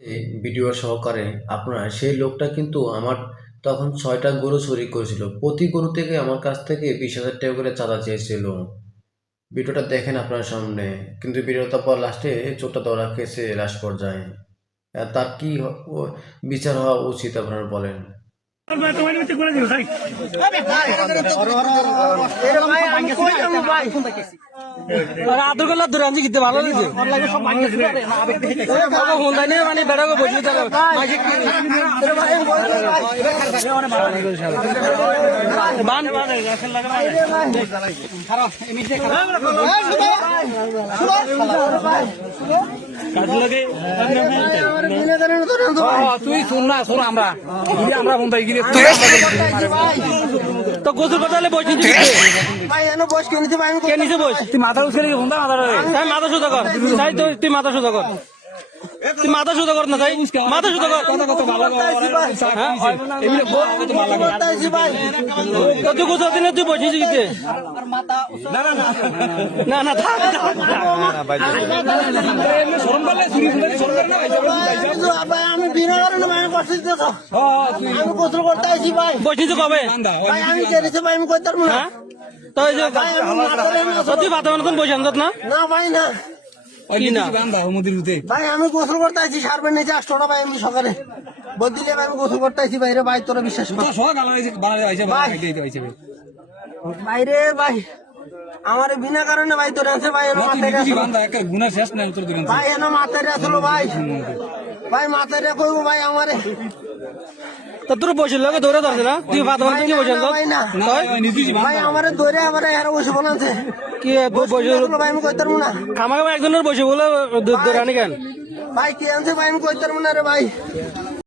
এই ভিডিও সহকারে আপনারা সেই লোকটা কিন্তু আমার তখন ৬টা গরু চুরি করেছিল। প্রতি গরু থেকে আমার কাছ থেকে ২০,০০০ টাকা করে চাঁদা চেয়েছিল। ভিডিওটা দেখেন আপনার সামনে, কিন্তু ভিডিওটার পর লাস্টে চোরটা ধরা খেয়েছে লাস্ট পর্যায়ে। তার কি বিচার হওয়া উচিত আপনারা বলেন? আদর করলে দূরে আনছি কিন্তু ভালো লাগছে মানে বেড়া বসে বান তুই শুন না শোন আমরা আমরা ফোন পাই তো গোসল করতে হলে বসে নিচে বস তুই মাথা উঠে ফোন মাথা মাথা সোজা কর তাই তো তুই মাথা সোজা কর তুই মাথা সোজা কর না তাই মাথা সোজা কর তুই গোসল দিনে তুই বসেছিস গিয়ে না না আমি বিনা কারণে আমি গোসল করতে আসি ভাই বসিস কবে আমি জেনেছি ভাই আমি করতে পারবো না তো তুই বাতা বানাতন বসে আনত না না ভাই না কি না ভাই আমি গোসল করতে আসি সারবেন নিচে 8টা ভাই আমি সকালে বদলে আমি গোসল করতে আসি বাইরে ভাই তোরা বিশ্বাস কর বাইরে ভাই আমার বিনা কারণে ভাই তোর আছে ভাই ভাই এনে মাথায় আসলো ভাই ভাই মাথায় করবো ভাই আমারে তো তোর বসে লোকে দৌড়ে ধরছে না তুই বাতা বানাতন কি বসে আনত ভাই না ভাই আমারে ধরে আমারে এরা বসে বলাছে কি বসে ভাই আমি করতে পারবো না খামা খামা একজনের বসে বলে দৌড়ানি কেন ভাই কি আনছে ভাই আমি করতে পারবো না রে ভাই